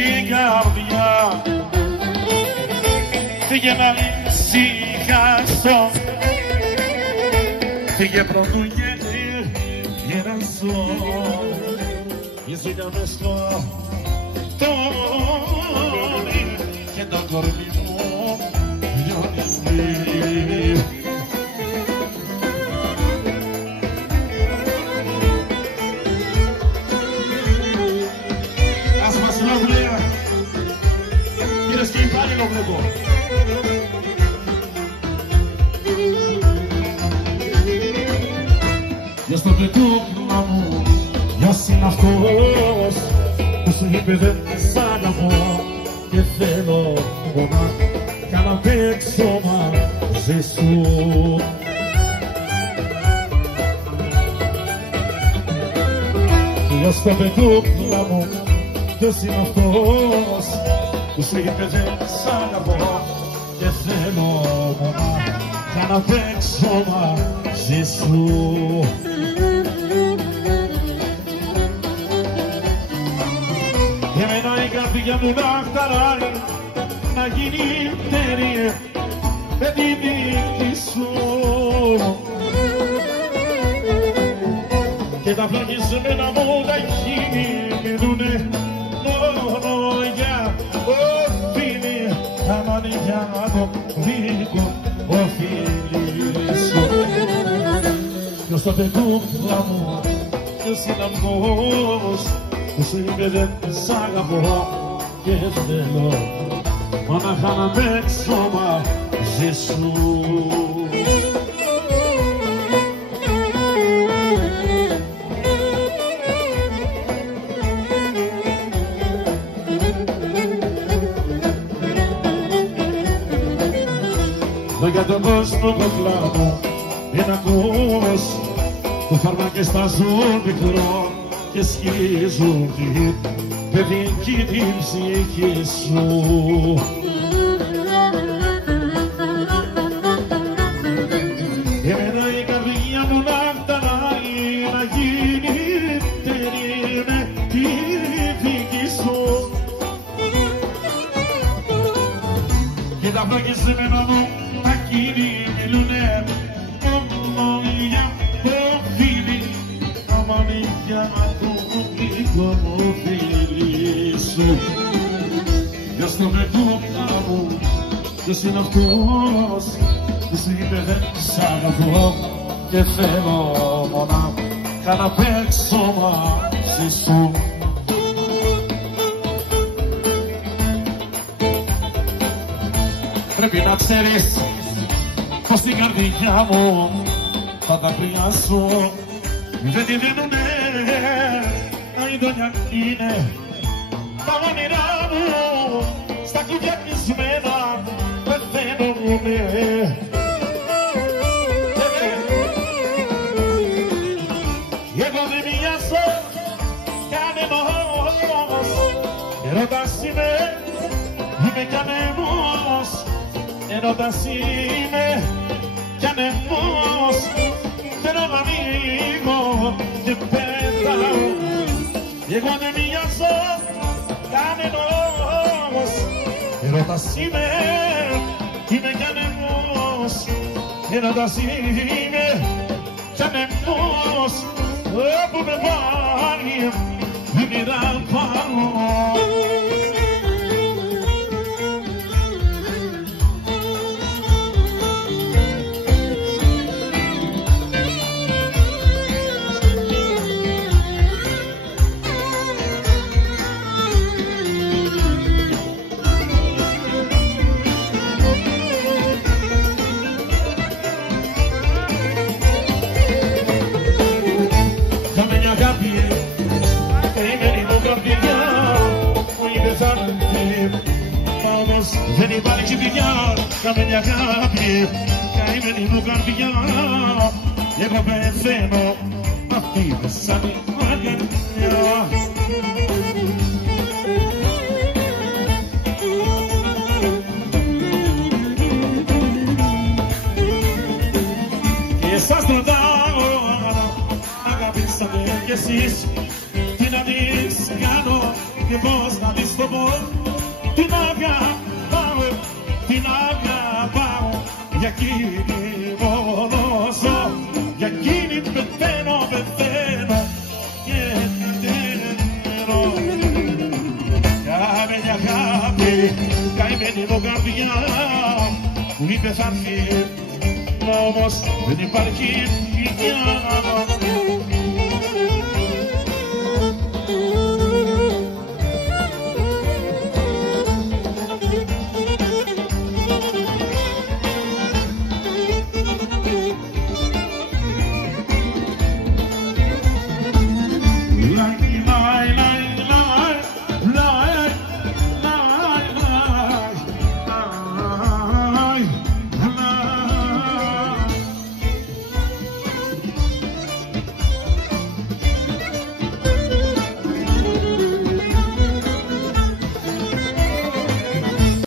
την καρδιά φύγε να ησυχάσω, φύγε πρώτου γεράσω γυζίλια μες στο τόνι και το κορμί μου λιώνει. Για στο πετούκλα μου, γιος είναι αυτός που σου είπε δεν σ' αγαπώ και θέλω μονάχα να παίξω μαζί σου. Για στο πετούκλα μου, γιος είναι αυτός που σου είπε δεν σ' αγαπώ και θέλω μονάχα να παίξω μαζί σου. Εμένα η καρδιά μου να χταράει, να γίνει τέρι με τη δίκη σου και τα φλαγισμένα μου τα γίνουνε μόνο για οφείλει, άμα είναι για το δίκο οφείλει σου. Ποιος το πετούκλα μου, ποιος είναι αυτός που σου είπε δεν σ' αγαπώ και θέλω μονάχα να παίξω μαζί σου. Για τον κόσμο το κλάδο είναι ακούς που φάρμακες τα ζουν μικρό και σχίζουν την παιδική την ψυχή σου. Εμένα η καρδιά μου να φτανάει να γίνει τέρι με τη δική σου και τα φλαγισμένα μου τα κυνηγούνε μόνο για οφείλει, άμα είναι για το δίκο οφείλει σου. Για στο πετούκλα μου, ποιος είναι αυτός που σου είπε δεν σ' αγαπώ και θέλω μονάχα να παίξω μαζί σου. Πρέπει να ξέρεις πως την καρδιά μου θα τα πριά σου δεν τη δίνουνε, τα ειδόνια είναι τα όνειρά μου στα κουβιά κλεισμένα πεθαίνουνε. Εγώ δεν μοιάζω κανένας, ερωτάς είμαι κανένας, ερωτάς είμαι κανένας, δεν ανοίγω και πέταλω. Εγώ δεν μοιάζω κανένας, ερωτάς είμαι κανένας, ερωτάς είμαι κανένας, όπου με πάρει η μοίρα πάνω. Δεν υπάρχει πια καμία αγάπη, καημένη μου καρδιά, εγώ πεθαίνω αυτή σαν την αγκαλιά. Και σας ρωτάω, αγαπήσατε κι εσείς, τι να δεις κάνω και πώς να δεις το πώς. καημένη μου καρδιά που είπε θα έρθει, όμως δεν υπάρχει πια.